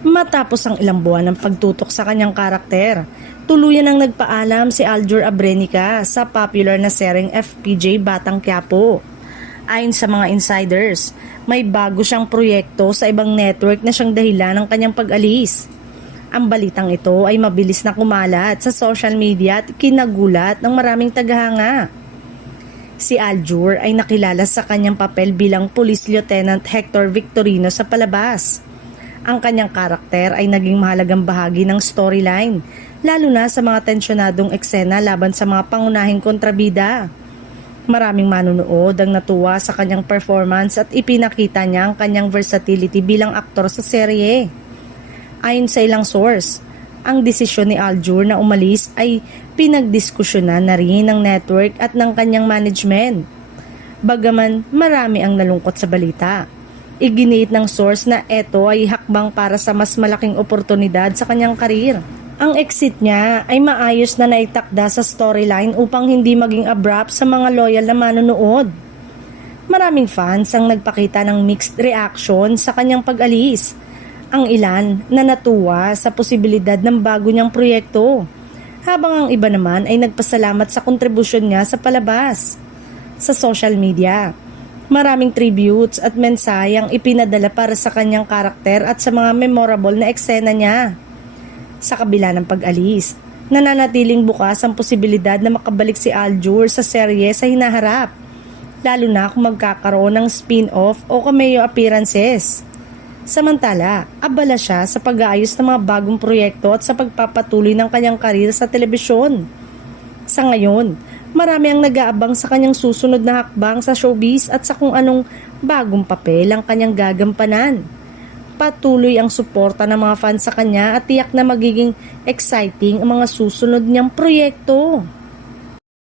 Matapos ang ilang buwan ng pagtutok sa kanyang karakter, tuluyan ang nagpaalam si Aljur Abrenica sa popular na seryeng FPJ Batang Quiapo. Ayon sa mga insiders, may bago siyang proyekto sa ibang network na siyang dahilan ng kanyang pag-alis. Ang balitang ito ay mabilis na kumalat sa social media at kinagulat ng maraming tagahanga. Si Aljur ay nakilala sa kanyang papel bilang Police Lieutenant Hector Victorino sa palabas. Ang kanyang karakter ay naging mahalagang bahagi ng storyline, lalo na sa mga tensyonadong eksena laban sa mga pangunahing kontrabida. Maraming manonood ang natuwa sa kanyang performance at ipinakita niya ang kanyang versatility bilang aktor sa serye. Ayon sa ilang source, ang desisyon ni Aljur na umalis ay pinagdiskusyonan na rin ng network at ng kanyang management. Bagaman marami ang nalungkot sa balita, iginiit ng source na ito ay hakbang para sa mas malaking oportunidad sa kanyang karir. Ang exit niya ay maayos na naitakda sa storyline upang hindi maging abrupt sa mga loyal na manonood. Maraming fans ang nagpakita ng mixed reaction sa kanyang pag-alis. Ang ilan na natuwa sa posibilidad ng bago niyang proyekto, habang ang iba naman ay nagpasalamat sa kontribusyon niya sa palabas. Sa social media, maraming tributes at mensahe ang ipinadala para sa kanyang karakter at sa mga memorable na eksena niya. Sa kabila ng pag-alis, nananatiling bukas ang posibilidad na makabalik si Aljur sa serye sa hinaharap, lalo na kung magkakaroon ng spin-off o cameo appearances. Samantala, abala siya sa pag-aayos ng mga bagong proyekto at sa pagpapatuloy ng kanyang karir sa telebisyon. Sa ngayon, marami ang nag-aabang sa kanyang susunod na hakbang sa showbiz at sa kung anong bagong papel ang kanyang gagampanan. Patuloy ang suporta ng mga fans sa kanya at tiyak na magiging exciting ang mga susunod niyang proyekto.